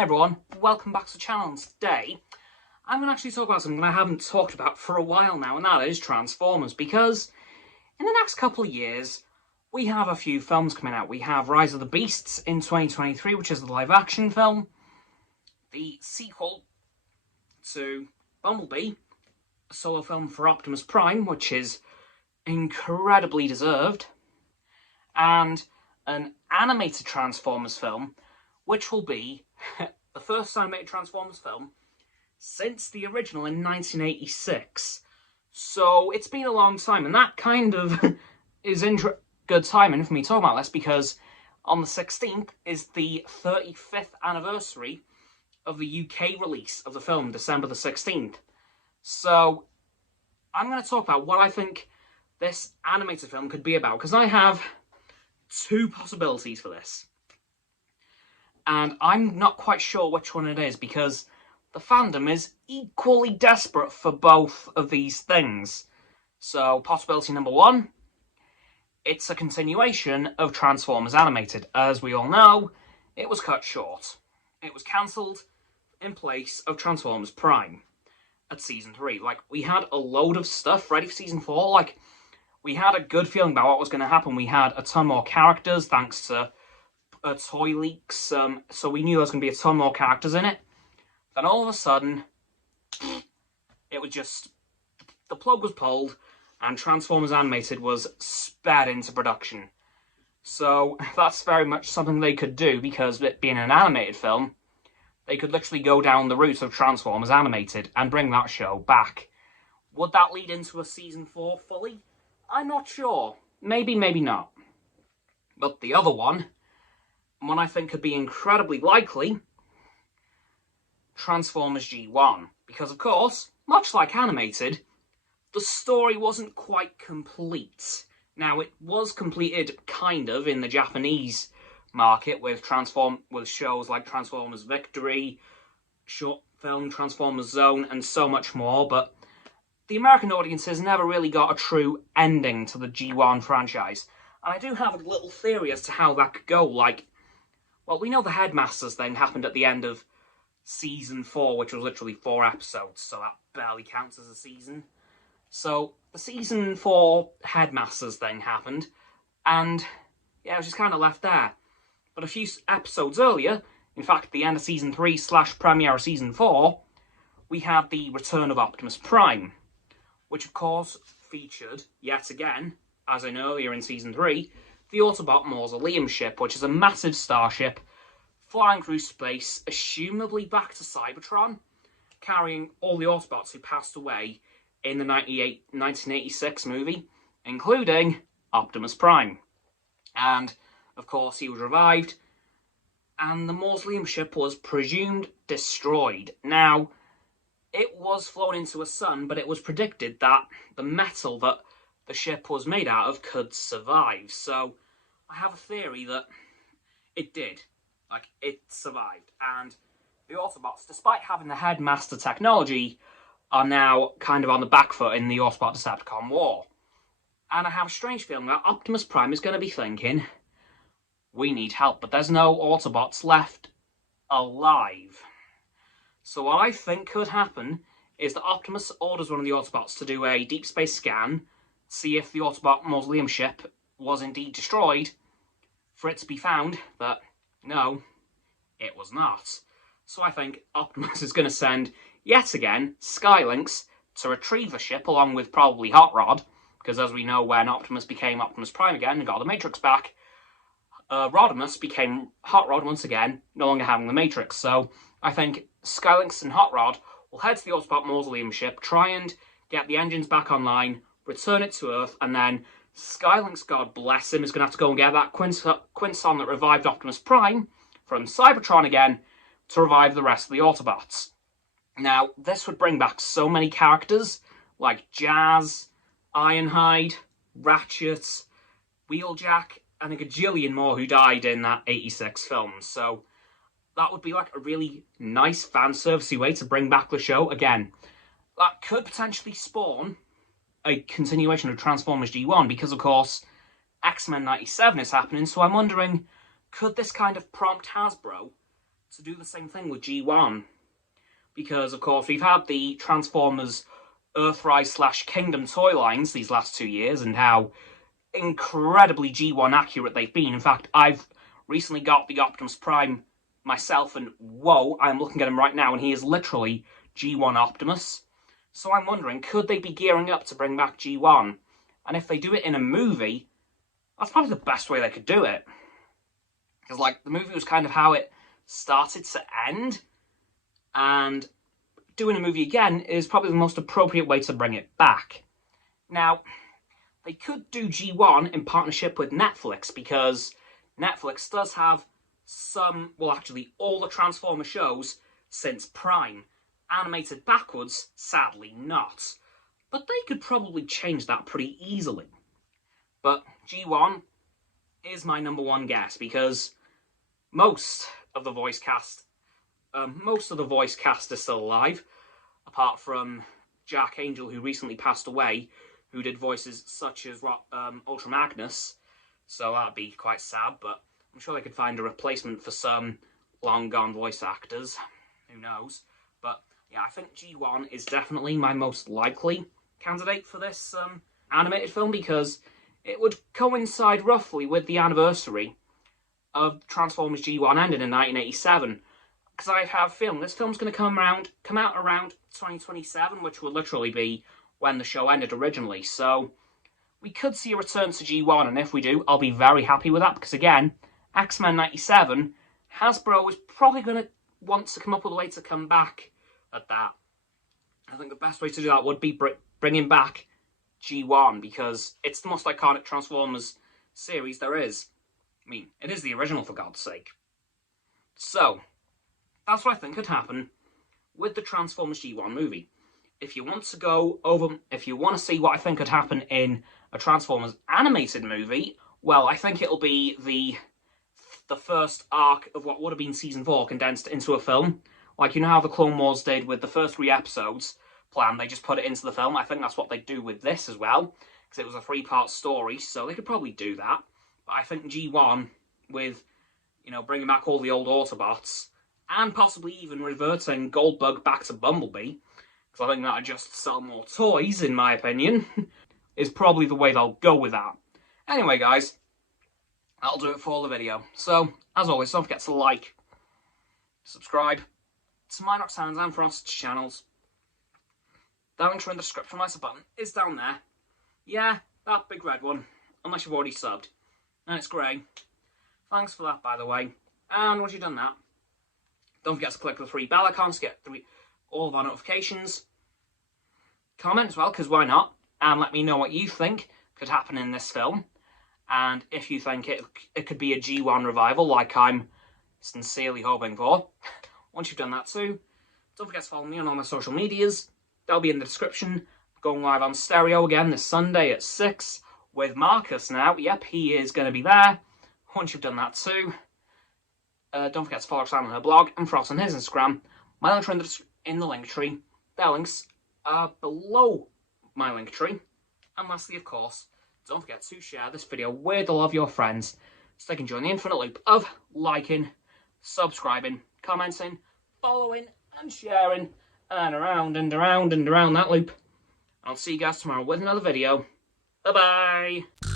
Hey everyone, welcome back to the channel, and today I'm going to actually talk about something I haven't talked about for a while now, and that is Transformers, because in the next couple of years we have a few films coming out. We have Rise of the Beasts in 2023, which is the live-action film, the sequel to Bumblebee, a solo film for Optimus Prime, which is incredibly deserved, and an animated Transformers film, which will be the first animated Transformers film since the original in 1986. So it's been a long time, and that kind of is good timing for me talking about this, because on the 16th is the 35th anniversary of the UK release of the film, December the 16th. So I'm going to talk about what I think this animated film could be about, because I have two possibilities for this. And I'm not quite sure which one it is, because the fandom is equally desperate for both of these things. So, possibility number one, it's a continuation of Transformers Animated. As we all know, it was cut short. It was cancelled in place of Transformers Prime at Season 3. We had a load of stuff ready for Season 4. We had a good feeling about what was going to happen. We had a ton more characters, thanks to toy leaks, so we knew there was going to be a ton more characters in it. Then all of a sudden, it was just, the plug was pulled, and Transformers Animated was sped into production. So that's very much something they could do, because it being an animated film, they could literally go down the route of Transformers Animated and bring that show back. Would that lead into a Season 4 fully? I'm not sure. Maybe, maybe not. But the other one I think could be incredibly likely, Transformers G1. Because, of course, much like Animated, the story wasn't quite complete. Now, it was completed, kind of, in the Japanese market with shows like Transformers Victory, short film Transformers Zone, and so much more, but the American audiences never really got a true ending to the G1 franchise. And I do have a little theory as to how that could go. Well, we know the Headmasters thing happened at the end of Season 4, which was literally 4 episodes, so that barely counts as a season. So, the Season 4 Headmasters thing happened, and yeah, it was just kind of left there. But a few episodes earlier, in fact, the end of Season 3 / premiere of Season 4, we had the return of Optimus Prime, which of course featured, yet again, as in earlier in Season 3, the Autobot Mausoleum ship, which is a massive starship flying through space, assumably back to Cybertron, carrying all the Autobots who passed away in the 1986 movie, including Optimus Prime. And, of course, he was revived, and the Mausoleum ship was presumed destroyed. Now, it was flown into a sun, but it was predicted that the metal that the ship was made out of could survive. So I have a theory that it did. It survived. And the Autobots, despite having the Headmaster technology, are now kind of on the back foot in the Autobot-Decepticon war. And I have a strange feeling that Optimus Prime is going to be thinking, we need help, but there's no Autobots left alive. So what I think could happen is that Optimus orders one of the Autobots to do a deep space scan, see if the Autobot Mausoleum ship was indeed destroyed, for it to be found that, no, it was not. So I think Optimus is going to send, yet again, Skylinks to retrieve the ship, along with probably Hot Rod, because as we know, when Optimus became Optimus Prime again and got the Matrix back, Rodimus became Hot Rod once again, no longer having the Matrix. So I think Skylinks and Hot Rod will head to the Autobot Mausoleum ship, try and get the engines back online, return it to Earth, and then Skylinks, God bless him, is going to have to go and get that Quinson that revived Optimus Prime from Cybertron again to revive the rest of the Autobots. Now, this would bring back so many characters, like Jazz, Ironhide, Ratchet, Wheeljack, and a gajillion more who died in that 86 film. So that would be a really nice fan-servicey way to bring back the show again. That could potentially spawn a continuation of Transformers G1, because of course X-Men 97 is happening, so I'm wondering, could this kind of prompt Hasbro to do the same thing with G1. Because, of course, we've had the Transformers Earthrise / Kingdom toy lines these last 2 years, and how incredibly G1 accurate they've been. In fact, I've recently got the Optimus Prime myself, and whoa, I'm looking at him right now, and he is literally G1 Optimus. So I'm wondering, could they be gearing up to bring back G1? And if they do it in a movie, that's probably the best way they could do it. Because, like, the movie was kind of how it started to end, and doing a movie again is probably the most appropriate way to bring it back. Now, they could do G1 in partnership with Netflix, because Netflix does have some, well, actually all the Transformer shows since Prime. Animated backwards, sadly not. But they could probably change that pretty easily. But G1 is my number one guess, because most of the voice cast is still alive, apart from Jack Angel, who recently passed away, who did voices such as Ultra Magnus. So that'd be quite sad, but I'm sure they could find a replacement for some long-gone voice actors. Who knows? But yeah, I think G1 is definitely my most likely candidate for this animated film, because it would coincide roughly with the anniversary of Transformers G1 ending in 1987. Because I have a feeling this film's going to come out around 2027, which will literally be when the show ended originally. So we could see a return to G1, and if we do, I'll be very happy with that, because again, X-Men 97, Hasbro is probably going to want to come up with a way to come back at that. I think the best way to do that would be bringing back G1, because it's the most iconic Transformers series there is. I mean, it is the original, for God's sake. So, that's what I think could happen with the Transformers G1 movie. If you want to see what I think could happen in a Transformers animated movie, well, I think it'll be the first arc of what would have been Season 4 condensed into a film. Like, you know how the Clone Wars did with the first 3 episodes planned, they just put it into the film. I think that's what they'd do with this as well, because it was a 3-part story, so they could probably do that. But I think G1, with, bringing back all the old Autobots, and possibly even reverting Goldbug back to Bumblebee, because I think that'd just sell more toys, in my opinion, is probably the way they'll go with that. Anyway, guys, that'll do it for the video. So, as always, don't forget to like, subscribe to my Roxanne's and Frost's channels. The link in the description, my sub button is down there. Yeah, that big red one, unless you've already subbed. And it's grey. Thanks for that, by the way. And once you've done that, don't forget to click the 3 bell icons to get all of our notifications. Comment as well, because why not? And let me know what you think could happen in this film. And if you think it could be a G1 revival, like I'm sincerely hoping for. Once you've done that too, don't forget to follow me on all my social medias. They'll be in the description. Going live on Stereo again this Sunday at 6 with Marcus now. Yep, he is going to be there. Once you've done that too, don't forget to follow Sam on her blog and Frost on his Instagram. My links are in the link tree. Their links are below my link tree. And lastly, of course, don't forget to share this video with all of your friends, so they can join the infinite loop of liking, subscribing, commenting, following, and sharing, and around and around and around that loop. I'll see you guys tomorrow with another video. Bye-bye!